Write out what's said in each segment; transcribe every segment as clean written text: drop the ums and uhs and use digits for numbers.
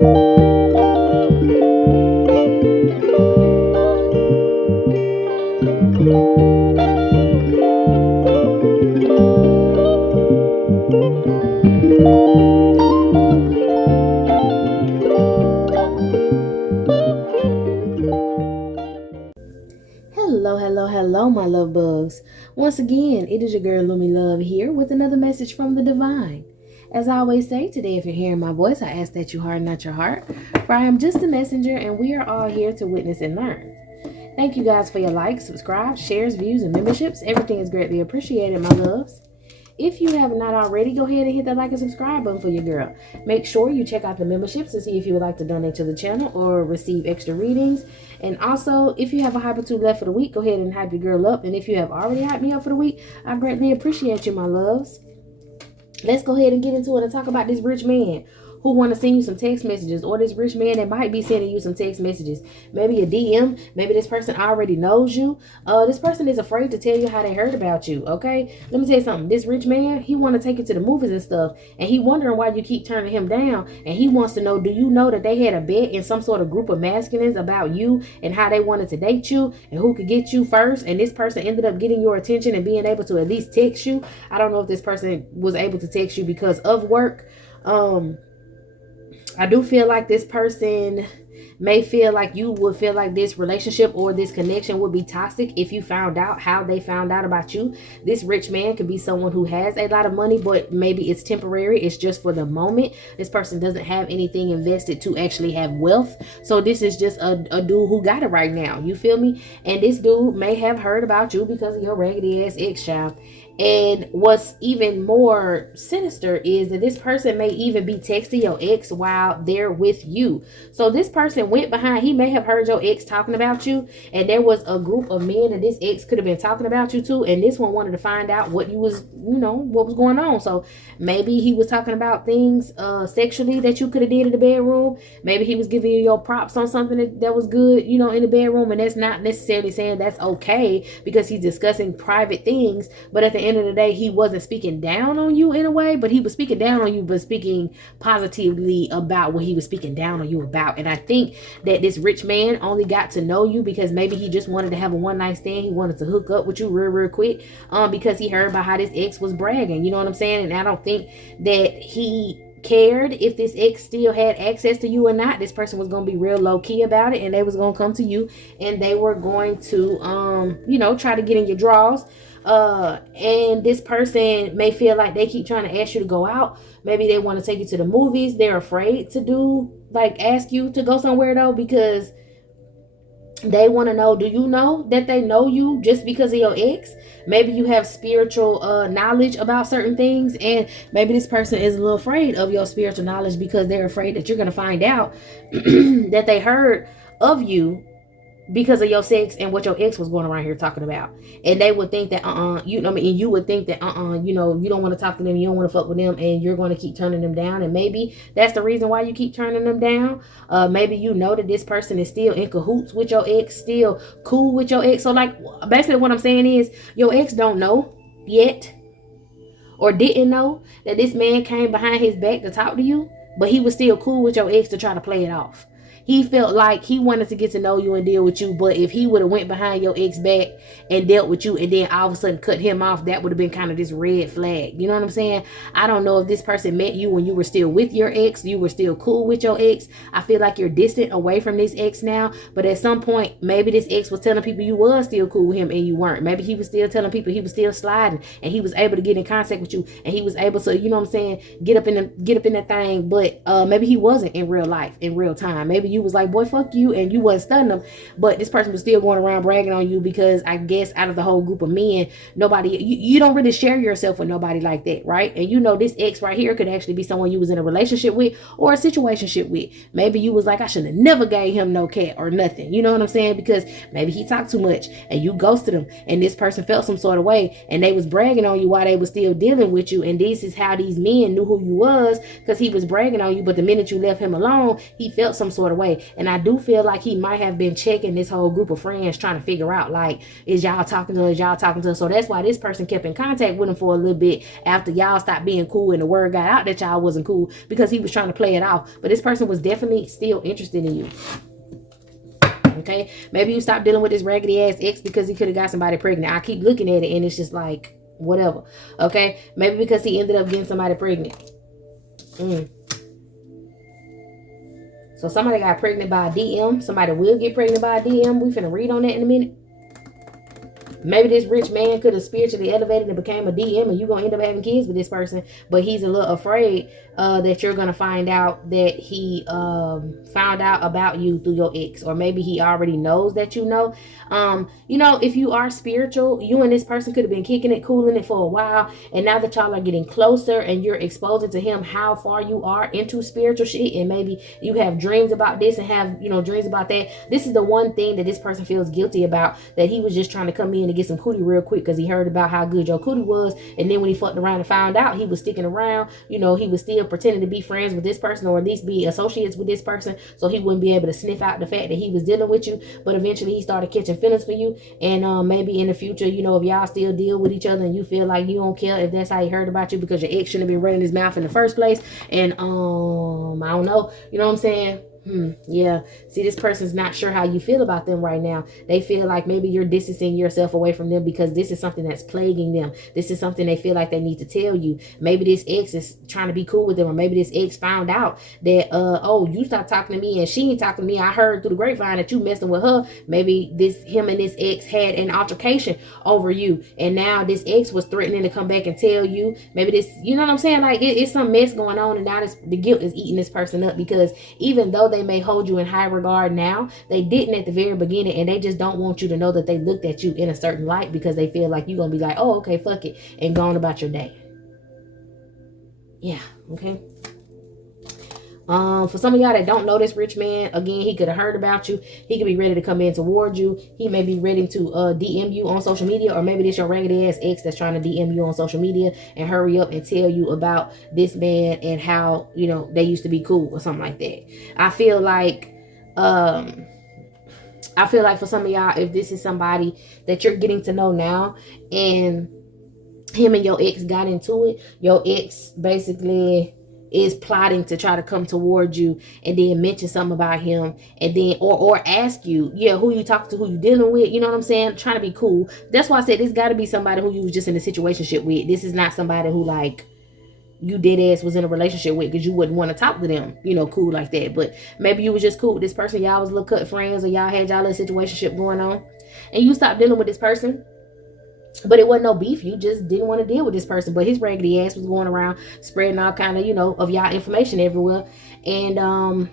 Hello, my love bugs. Once again, it is your girl Lumi Love here with another message from the divine. As I always say, today if you're hearing my voice, I ask that you harden not your heart, for I am just a messenger and we are all here to witness and learn. Thank you guys for your likes, subscribes, shares, views, and memberships. Everything is greatly appreciated, my loves. If you have not already, go ahead and hit that like and subscribe button for your girl. Make sure you check out the memberships to see if you would like to donate to the channel or receive extra readings. And also, if you have a hypertube left for the week, go ahead and hype your girl up. And if you have already hyped me up for the week, I greatly appreciate you, my loves. Let's go ahead and get into it and talk about this rich man who want to send you some text messages, or this rich man that might be sending you some text messages. Maybe a DM. Maybe this person already knows you. This person is afraid to tell you how they heard about you, okay? Let me tell you something. This rich man, he want to take you to the movies and stuff, and he wondering why you keep turning him down, and he wants to know, do you know that they had a bet in some sort of group of masculines about you and how they wanted to date you and who could get you first, and this person ended up getting your attention and being able to at least text you. I don't know if this person was able to text you because of work. I do feel like this person may feel like you would feel like this relationship or this connection would be toxic if you found out how they found out about you. This rich man could be someone who has a lot of money, but maybe it's temporary. It's just for the moment. This person doesn't have anything invested to actually have wealth. So this is just a dude who got it right now. You feel me? And this dude may have heard about you because of your raggedy ass ex-child. And what's even more sinister is that this person may even be texting your ex while they're with you. So this person went behind, he may have heard your ex talking about you, and there was a group of men that this ex could have been talking about you to, and this one wanted to find out what you was, what was going on. So maybe he was talking about things sexually that you could have did in the bedroom. Maybe he was giving you your props on something that was good, in the bedroom, and that's not necessarily saying that's okay because he's discussing private things. But at the end of the day, he wasn't speaking down on you in a way, but he was speaking down on you, but speaking positively about what he was speaking down on you about. And I think that this rich man only got to know you because maybe he just wanted to have a one night stand. He wanted to hook up with you real quick because he heard about how this ex was bragging. You know what I'm saying? And I don't think that he cared if this ex still had access to you or not. This person was going to be real low key about it, and they was going to come to you and they were going to try to get in your drawers. And this person may feel like they keep trying to ask you to go out. Maybe they want to take you to the movies. They're afraid to ask you to go somewhere though, because they want to know, do you know that they know you just because of your ex? Maybe you have spiritual knowledge about certain things, and maybe this person is a little afraid of your spiritual knowledge because they're afraid that you're going to find out that they heard of you because of your sex and what your ex was going around here talking about. And they would think that and you would think that you don't want to talk to them, you don't want to fuck with them, and you're going to keep turning them down. And maybe that's the reason why you keep turning them down. Maybe you know that this person is still in cahoots with your ex, still cool with your ex. So basically what I'm saying is your ex don't know yet, or didn't know, that this man came behind his back to talk to you, but he was still cool with your ex to try to play it off. He felt like he wanted to get to know you and deal with you, but if he would have went behind your ex back and dealt with you and then all of a sudden cut him off, that would have been kind of this red flag. You know what I'm saying? I don't know if this person met you when you were still with your ex, you were still cool with your ex. I feel like you're distant away from this ex now, but at some point, maybe this ex was telling people you was still cool with him and you weren't. Maybe he was still telling people he was still sliding and he was able to get in contact with you and he was able to, get up in that thing, but maybe he wasn't in real life, in real time. Maybe you was like, boy, fuck you, and you wasn't stunning them, but this person was still going around bragging on you because I guess out of the whole group of men, nobody, you don't really share yourself with nobody like that, right? And this ex right here could actually be someone you was in a relationship with or a situationship with. Maybe you was like, I should have never gave him no cat or nothing. You know what I'm saying? Because maybe he talked too much and you ghosted him, and this person felt some sort of way and they was bragging on you while they was still dealing with you. And this is how these men knew who you was, because he was bragging on you, but the minute you left him alone, he felt some sort of way. way. And I do feel like he might have been checking this whole group of friends, trying to figure out, like, is y'all talking to us? Y'all talking to us? So that's why this person kept in contact with him for a little bit after y'all stopped being cool and the word got out that y'all wasn't cool, because he was trying to play it off. But this person was definitely still interested in you. Okay, maybe you stopped dealing with this raggedy ass ex because he could have got somebody pregnant. I keep looking at it and it's just like, whatever. Okay, maybe because he ended up getting somebody pregnant. So somebody got pregnant by a DM. Somebody will get pregnant by a DM. We finna read on that in a minute. Maybe this rich man could have spiritually elevated and became a DM, and you're going to end up having kids with this person, but he's a little afraid that you're going to find out that he found out about you through your ex, or maybe he already knows that you know. You know, if you are spiritual, you and this person could have been kicking it, cooling it for a while, and now that y'all are getting closer and you're exposing to him how far you are into spiritual shit, and maybe you have dreams about this and have, you know, dreams about that. This is the one thing that this person feels guilty about, that he was just trying to come in to get some cootie real quick because he heard about how good your cootie was, and then when he fucked around and found out he was sticking around, you know, he was still pretending to be friends with this person, or at least be associates with this person, so he wouldn't be able to sniff out the fact that he was dealing with you. But eventually he started catching feelings for you, and maybe in the future, you know, if y'all still deal with each other and you feel like you don't care if that's how he heard about you, because your ex shouldn't have been running his mouth in the first place, and I don't know, you know what I'm saying? Yeah. See, this person's not sure how you feel about them right now. They feel like maybe you're distancing yourself away from them because this is something that's plaguing them. This is something they feel like they need to tell you. Maybe this ex is trying to be cool with them, or maybe this ex found out that, oh, you stopped talking to me and she ain't talking to me. I heard through the grapevine that you messing with her. Maybe him and this ex had an altercation over you, and now this ex was threatening to come back and tell you. Maybe this, you know what I'm saying? Like, it's some mess going on, and now the guilt is eating this person up, because even though they may hold you in high regard now, they didn't at the very beginning, and they just don't want you to know that they looked at you in a certain light, because they feel like you're gonna be like, oh, okay, fuck it, and go on about your day. Yeah. Okay. For some of y'all that don't know this rich man, again, he could have heard about you. He could be ready to come in towards you. He may be ready to DM you on social media, or maybe this your raggedy ass ex that's trying to DM you on social media and hurry up and tell you about this man and how, you know, they used to be cool or something like that. I feel like for some of y'all, if this is somebody that you're getting to know now, and him and your ex got into it, your ex basically is plotting to try to come towards you and then mention something about him, and then or ask you, yeah, who you talking to, who you dealing with, you know what I'm saying, trying to be cool. That's why I said this got to be somebody who you was just in a situationship with. This is not somebody who, like, you dead ass was in a relationship with, because you wouldn't want to talk to them, you know, cool like that. But maybe you was just cool with this person, y'all was little cut friends, or y'all had y'all little situationship going on, and you stopped dealing with this person. But it wasn't no beef. You just didn't want to deal with this person. But his raggedy ass was going around spreading all kind of, you know, of y'all information everywhere. And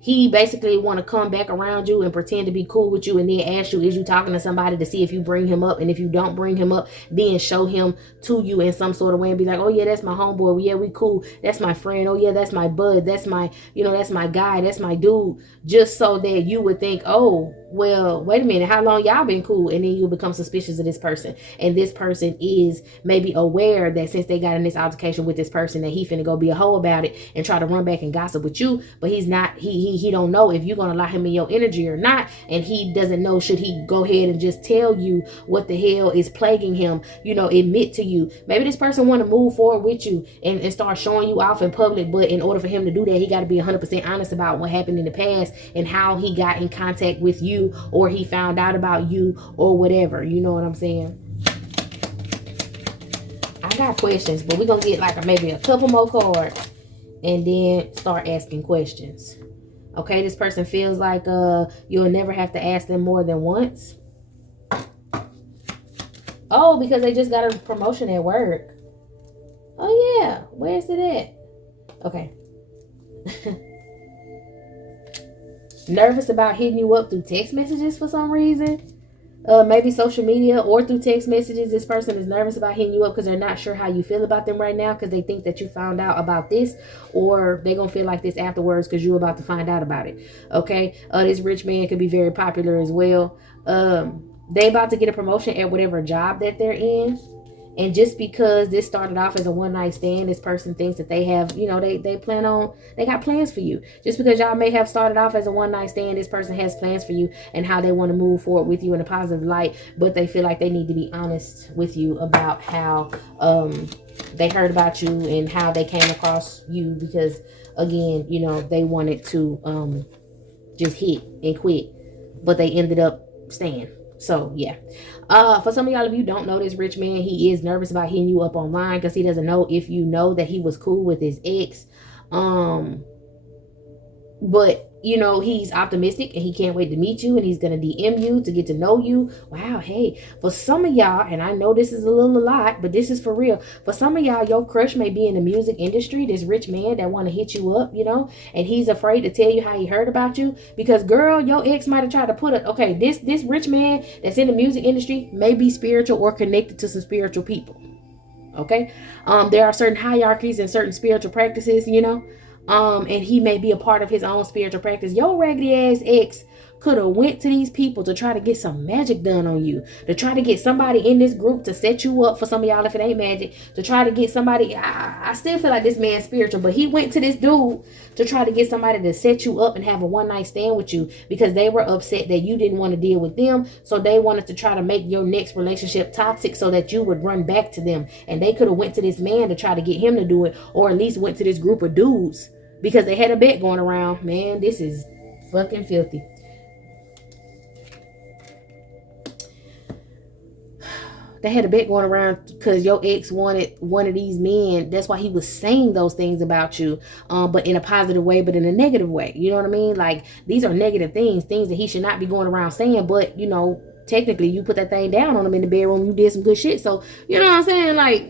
he basically want to come back around you and pretend to be cool with you, and then ask you, is you talking to somebody, to see if you bring him up. And if you don't bring him up, then show him to you in some sort of way and be like, oh yeah, that's my homeboy, yeah, we cool, that's my friend, oh yeah, that's my bud, that's my, you know, that's my guy, that's my dude. Just so that you would think, oh, well, wait a minute, how long y'all been cool? And then you'll become suspicious of this person. And this person is maybe aware that since they got in this altercation with this person, that he finna go be a hoe about it and try to run back and gossip with you. But he's not, he don't know if you're gonna allow him in your energy or not. And he doesn't know, should he go ahead and just tell you what the hell is plaguing him, you know, admit to you. Maybe this person want to move forward with you and start showing you off in public, but in order for him to do that, he got to be 100% honest about what happened in the past and how he got in contact with you, or he found out about you, or whatever. You know what I'm saying? I got questions, but we're gonna get like maybe a couple more cards and then start asking questions. Okay, this person feels like you'll never have to ask them more than once. Oh, because they just got a promotion at work. Oh yeah, where's it at? Okay. Nervous about hitting you up through text messages for some reason. Maybe social media or through text messages. This person is nervous about hitting you up because they're not sure how you feel about them right now, because they think that you found out about this, or they're gonna feel like this afterwards because you're about to find out about it. Okay, this rich man could be very popular as well. They about to get a promotion at whatever job that they're in, And just because this started off as a one night stand, this person thinks that they have, they got plans for you. Just because y'all may have started off as a one night stand, this person has plans for you and how they want to move forward with you in a positive light. But they feel like they need to be honest with you about how they heard about you and how they came across you, because again, they wanted to just hit and quit, but they ended up staying. So yeah, for some of y'all, if you don't know this rich man, he is nervous about hitting you up online because he doesn't know if you know that he was cool with his ex. But he's optimistic and he can't wait to meet you, and he's gonna DM you to get to know you. Wow, hey, for some of y'all, and I know this is a lot, but this is for real. For some of y'all, your crush may be in the music industry, this rich man that want to hit you up, and he's afraid to tell you how he heard about you, because girl, your ex might have tried to put this rich man that's in the music industry may be spiritual or connected to some spiritual people. Okay, there are certain hierarchies and certain spiritual practices, and he may be a part of his own spiritual practice. Your raggedy ass ex could have went to these people to try to get some magic done on you, to try to get somebody in this group to set you up. For some of y'all, if it ain't magic, to try to get somebody. I still feel like this man's spiritual, but he went to this dude to try to get somebody to set you up and have a one night stand with you, because they were upset that you didn't want to deal with them. So they wanted to try to make your next relationship toxic so that you would run back to them. And they could have went to this man to try to get him to do it, or at least went to this group of dudes because they had a bet going around. Man, this is fucking filthy. They had a bet going around because your ex wanted one of these men. That's why he was saying those things about you, but in a positive way, but in a negative way. You know what I mean? Like, these are negative things that he should not be going around saying. But, technically, you put that thing down on him in the bedroom. You did some good shit. So, you know what I'm saying? Like,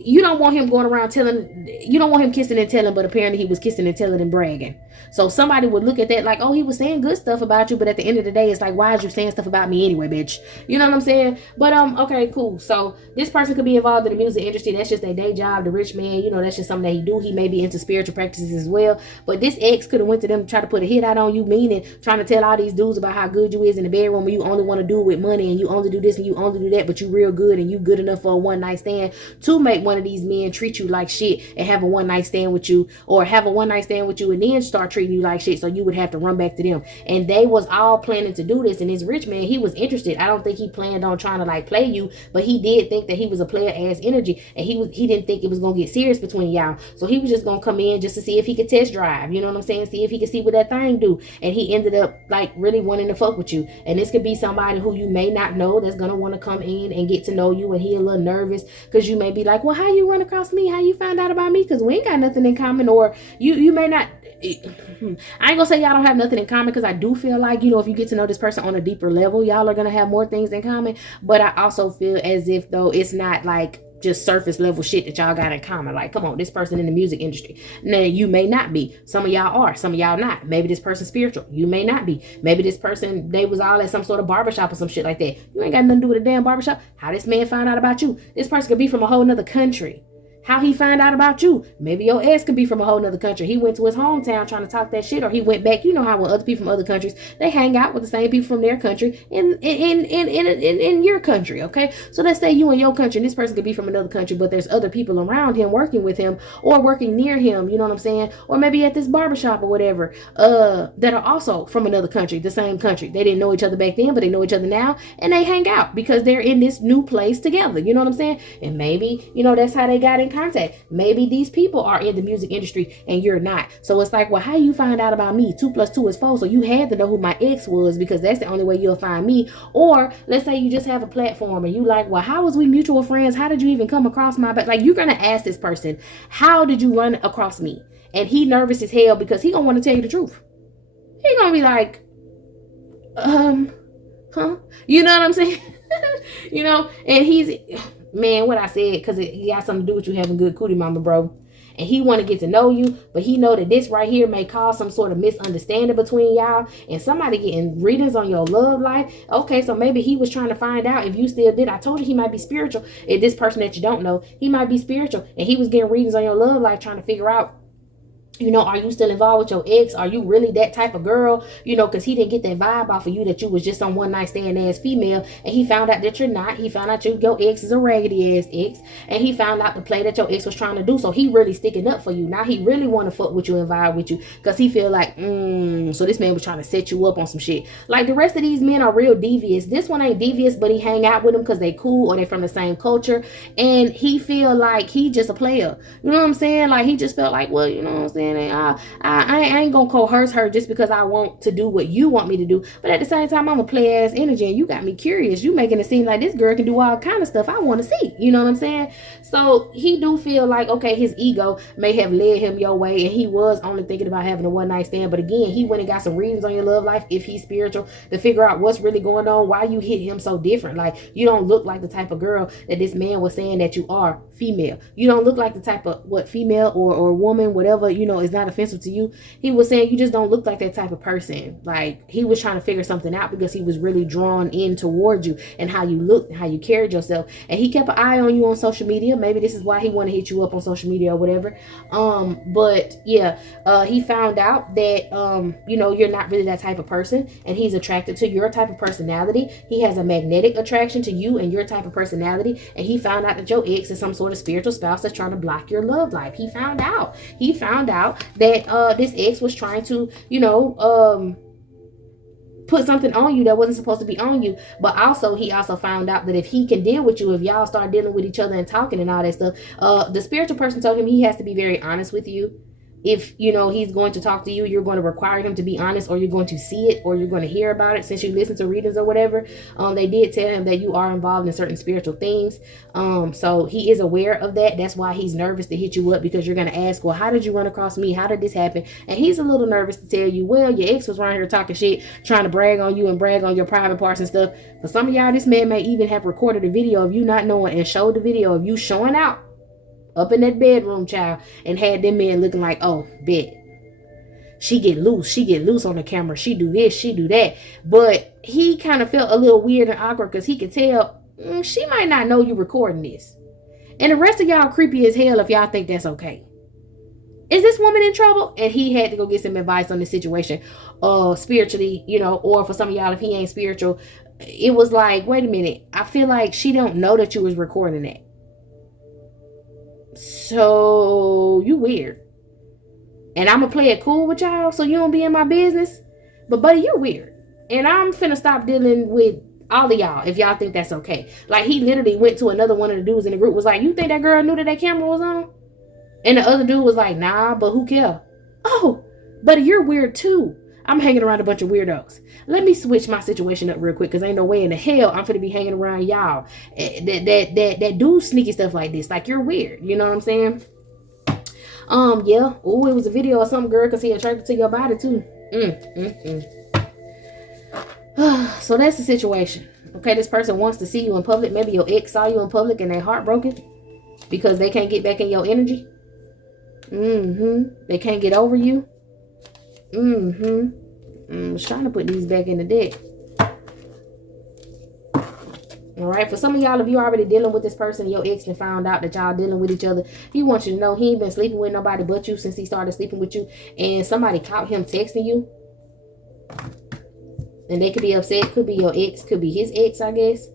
you don't want him going around you don't want him kissing and telling, but apparently he was kissing and telling and bragging. So somebody would look at that like, oh, he was saying good stuff about you, but at the end of the day, it's like, why is you saying stuff about me anyway, bitch? You know what I'm saying? But okay, cool. So this person could be involved in the music industry. That's just their day job. The rich man, that's just something that he do. He may be into spiritual practices as well. But this ex could have went to them to try to put a hit out on you, meaning trying to tell all these dudes about how good you is in the bedroom, and you only want to do it with money, and you only do this and you only do that, but you real good and you good enough for a one night stand, to make one of these men treat you like shit and have a one night stand with you, or have a one night stand with you and then start treating you like shit, so you would have to run back to them. And they was all planning to do this, and this rich man, he was interested. I don't think he planned on trying to like play you, but he did think that he was a player ass energy, and he didn't think it was gonna get serious between y'all. So he was just gonna come in just to see if he could test drive, you know what I'm saying, see if he could see what that thing do. And he ended up like really wanting to fuck with you. And this could be somebody who you may not know that's gonna want to come in and get to know you, and he a little nervous because you may be like, well, how you run across me, how you find out about me, because we ain't got nothing in common. Or you may not. I ain't gonna say y'all don't have nothing in common, because I do feel like, if you get to know this person on a deeper level, y'all are gonna have more things in common. But I also feel as if though it's not like just surface level shit that y'all got in common. Like, come on, this person in the music industry. Now, you may not be. Some of y'all are. Some of y'all not. Maybe this person's spiritual. You may not be. Maybe this person, they was all at some sort of barbershop or some shit like that. You ain't got nothing to do with a damn barbershop. How this man find out about you? This person could be from a whole nother country. How he find out about you? Maybe your ex could be from a whole nother country. He went to his hometown trying to talk that shit, or he went back. You know how when other people from other countries, they hang out with the same people from their country in your country, okay? So let's say you in your country, and this person could be from another country, but there's other people around him working with him or working near him, you know what I'm saying? Or maybe at this barbershop or whatever, that are also from another country, the same country. They didn't know each other back then, but they know each other now, and they hang out because they're in this new place together, you know what I'm saying? And maybe, that's how they got in contact. Maybe these people are in the music industry and you're not. So it's like, well, how you find out about me? 2 + 2 is 4. So you had to know who my ex was, because that's the only way you'll find me. Or let's say you just have a platform and you like, well, how was we mutual friends? How did you even come across my back? Like, you're going to ask this person, how did you run across me? And he nervous as hell because he gonna want to tell you the truth. He gonna be like, huh? You know what I'm saying? And he's, man, what I said, because it got something to do with you having good cootie mama, bro. And he want to get to know you, but he know that this right here may cause some sort of misunderstanding between y'all, and somebody getting readings on your love life. Okay, so maybe he was trying to find out if you still did. I told you he might be spiritual. If this person that you don't know, he might be spiritual, and he was getting readings on your love life, trying to figure out You know, are you still involved with your ex? Are you really that type of girl? You know, because he didn't get that vibe off of you that you was just some one night stand ass female, and he found out that you're not. He found out your ex is a raggedy ass ex, and he found out the play that your ex was trying to do. So he really sticking up for you. Now he really want to fuck with you and vibe with you because he feel like, so this man was trying to set you up on some shit. Like the rest of these men are real devious. This one ain't devious, but he hang out with them because they cool or they from the same culture, and he feel like he just a player. You know what I'm saying? Like he just felt like, well, you know what I'm saying? I ain't gonna coerce her just because I want to do what you want me to do. But at the same time, I'm a play ass energy, and you got me curious. You making it seem like this girl can do all kind of stuff I want to see. You know what I'm saying? So he do feel like, okay, his ego may have led him your way, and he was only thinking about having a one night stand. But again, he went and got some readings on your love life, if he's spiritual, to figure out what's really going on, why you hit him so different. Like you don't look like the type of girl that this man was saying that you are, female. You don't look like the type of female or woman, whatever, you know, is not offensive to you. He was saying you just don't look like that type of person. Like he was trying to figure something out because he was really drawn in towards you and how you looked, how you carried yourself. And he kept an eye on you on social media. Maybe this is why he want to hit you up on social media or whatever. But yeah, he found out that you know, you're not really that type of person, and he's attracted to your type of personality. He has a magnetic attraction to you and your type of personality, and he found out that your ex is some sort of spiritual spouse that's trying to block your love life. He found out that this ex was trying to, you know, put something on you that wasn't supposed to be on you. But also he also found out that if he can deal with you, if y'all start dealing with each other and talking and all that stuff, the spiritual person told him he has to be very honest with you. If, you know, he's going to talk to you, you're going to require him to be honest, or you're going to see it, or you're going to hear about it since you listen to readings or whatever. They did tell him that you are involved in certain spiritual things. So he is aware of that. That's why he's nervous to hit you up, because you're going to ask, well, how did you run across me? How did this happen? And he's a little nervous to tell you, well, your ex was around here talking shit, trying to brag on you and brag on your private parts and stuff. For some of y'all, this man may even have recorded a video of you not knowing and showed the video of you showing out up in that bedroom, child, and had them men looking like, oh, bet. She get loose on the camera. She do this, she do that. But he kind of felt a little weird and awkward because he could tell she might not know you recording this. And the rest of y'all creepy as hell if y'all think that's okay. Is this woman in trouble? And he had to go get some advice on the situation, spiritually, you know, or for some of y'all, if he ain't spiritual, it was like, wait a minute, I feel like she don't know that you was recording that. So you weird, and I'm gonna play it cool with y'all so you don't be in my business. But buddy, you're weird, and I'm finna stop dealing with all of y'all if y'all think that's okay. Like he literally went to another one of the dudes in the group, was like, you think that girl knew that camera was on? And the other dude was like, nah, but who cares? Oh, buddy, you're weird too. I'm hanging around a bunch of weirdos. Let me switch my situation up real quick, because ain't no way in the hell I'm finna be hanging around y'all that do sneaky stuff like this. Like, you're weird. You know what I'm saying? Yeah. Oh, it was a video of some girl because he attracted to your body too. So that's the situation. Okay, this person wants to see you in public. Maybe your ex saw you in public and they heartbroken because they can't get back in your energy. They can't get over you. I was trying to put these back in the deck. All right, for some of y'all, if you're already dealing with this person, your ex, and found out that y'all dealing with each other, he wants you to know he ain't been sleeping with nobody but you since he started sleeping with you. And somebody caught him texting you, and they could be upset. Could be your ex, could be his ex, I guess.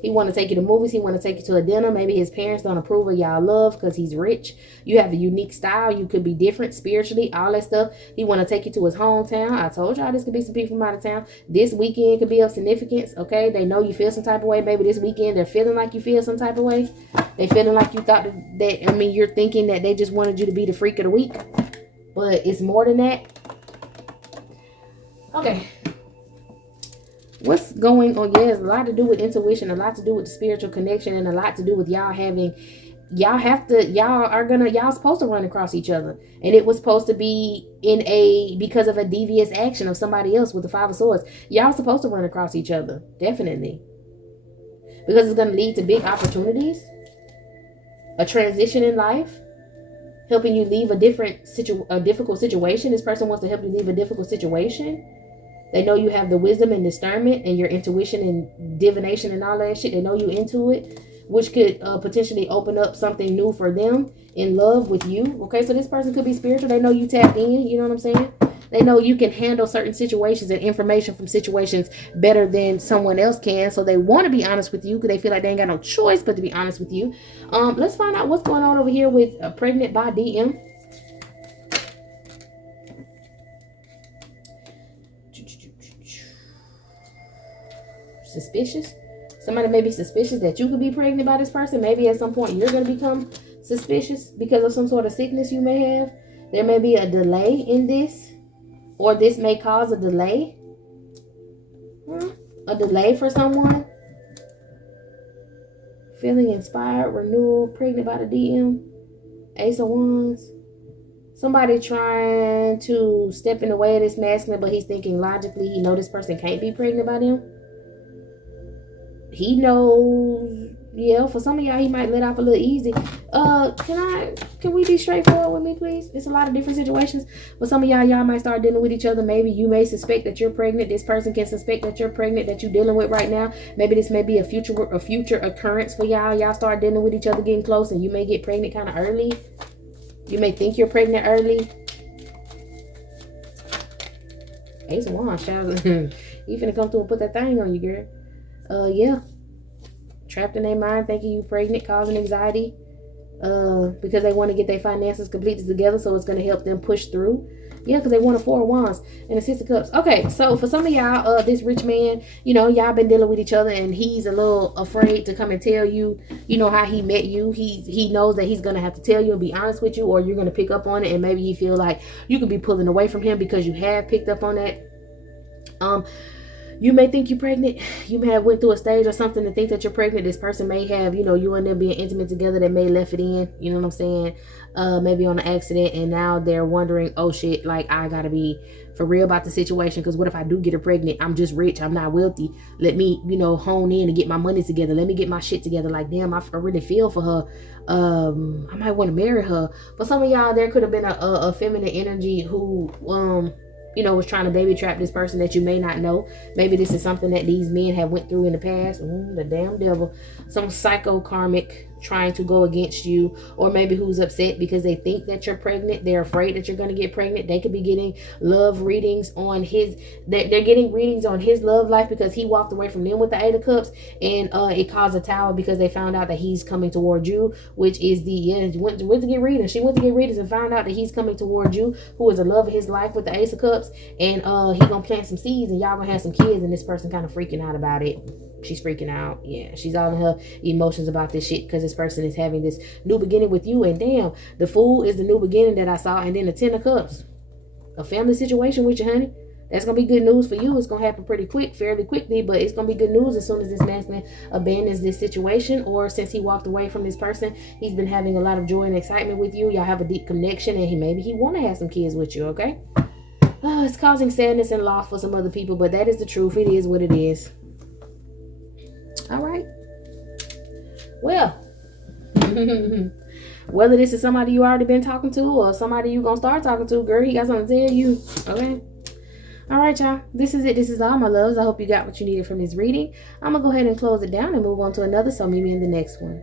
He want to take you to movies. He want to take you to a dinner. Maybe his parents don't approve of y'all love because he's rich. You have a unique style. You could be different spiritually, all that stuff. He want to take you to his hometown. I told y'all this could be some people from out of town. This weekend could be of significance, okay? They know you feel some type of way. Maybe this weekend they're feeling like you feel some type of way. They feeling like you thought that, I mean, you're thinking that they just wanted you to be the freak of the week. But it's more than that. Okay. What's going on? Yeah, it's a lot to do with intuition, a lot to do with the spiritual connection, and a lot to do with y'all having, y'all supposed to run across each other. And it was supposed to be because of a devious action of somebody else with the Five of Swords. Y'all supposed to run across each other, definitely. Because it's going to lead to big opportunities, a transition in life, helping you leave a difficult situation. This person wants to help you leave a difficult situation. They know you have the wisdom and discernment and your intuition and divination and all that shit. They know you into it. which could potentially open up something new for them in love with you. Okay, so this person could be spiritual. They know you tapped in. You know what I'm saying? They know you can handle certain situations and information from situations better than someone else can. So they want to be honest with you because they feel like they ain't got no choice but to be honest with you. Let's find out what's going on over here with pregnant by DM. Suspicious. Somebody may be suspicious that you could be pregnant by this person. Maybe at some point you're going to become suspicious because of some sort of sickness you may have. There may be a delay in this, or this may cause a delay. A delay for someone. Feeling inspired, renewal, pregnant by the DM. Ace of Wands. Somebody trying to step in the way of this masculine, but he's thinking logically. He know this person can't be pregnant by them. He knows, yeah, for some of y'all, he might let off a little easy. Can we be straightforward with me, please? It's a lot of different situations. For some of y'all might start dealing with each other. Maybe you may suspect that you're pregnant. This person can suspect that you're pregnant, that you're dealing with right now. Maybe this may be a future occurrence for y'all. Y'all start dealing with each other, getting close, and you may get pregnant kind of early. You may think you're pregnant early. Ace of Wands, child. He finna come through and put that thing on you, girl. Yeah. Trapped in their mind, thinking you pregnant, causing anxiety. Because they want to get their finances completely together, so it's going to help them push through. Yeah, because they want a 4 of Wands and a 6 of Cups. Okay, so for some of y'all, this rich man, you know, y'all been dealing with each other, and he's a little afraid to come and tell you, you know, how he met you. He knows that he's going to have to tell you and be honest with you, or you're going to pick up on it, and maybe you feel like you could be pulling away from him because you have picked up on that. You may think you're pregnant. You may have went through a stage or something to think that you're pregnant. This person may have, you know, you and them being intimate together. They may left it in, you know what I'm saying? Maybe on an accident, and now they're wondering, oh shit, like I gotta be for real about the situation, because what if I do get her pregnant? I'm just rich. I'm not wealthy. Let me, you know, hone in and get my money together. Let me get my shit together. Like, damn, I really feel for her. I might want to marry her. For some of y'all, there could have been a feminine energy who, you know, was trying to baby trap this person that you may not know. Maybe this is something that these men have went through in the past. The damn devil. Some psycho karmic trying to go against you, or maybe who's upset because they think that you're pregnant. They're afraid that you're going to get pregnant. They could be getting love readings on his, they're getting readings on his love life because he walked away from them with the 8 of Cups, and it caused a tower because they found out that he's coming toward you, which is went to get readings. She went to get readings and found out that he's coming toward you, who is the love of his life with the Ace of Cups, and he gonna plant some seeds, and y'all gonna have some kids, and this person kind of freaking out about it. She's freaking out. Yeah, she's all in her emotions about this shit because this person is having this new beginning with you. And damn, the Fool is the new beginning that I saw. And then the 10 of Cups, a family situation with you, honey. That's gonna be good news for you. It's gonna happen pretty quick, fairly quickly, but it's gonna be good news as soon as this masculine abandons this situation, or since he walked away from this person, he's been having a lot of joy and excitement with you. Y'all have a deep connection, and maybe he want to have some kids with you. Okay. It's causing sadness and loss for some other people, but that is the truth. It is what it is. All right. Well, whether this is somebody you already been talking to or somebody you gonna start talking to, girl, he got something to tell you. Okay. All right, y'all. This is it. This is all, my loves. I hope you got what you needed from this reading. I'm gonna go ahead and close it down and move on to another. So meet me in the next one.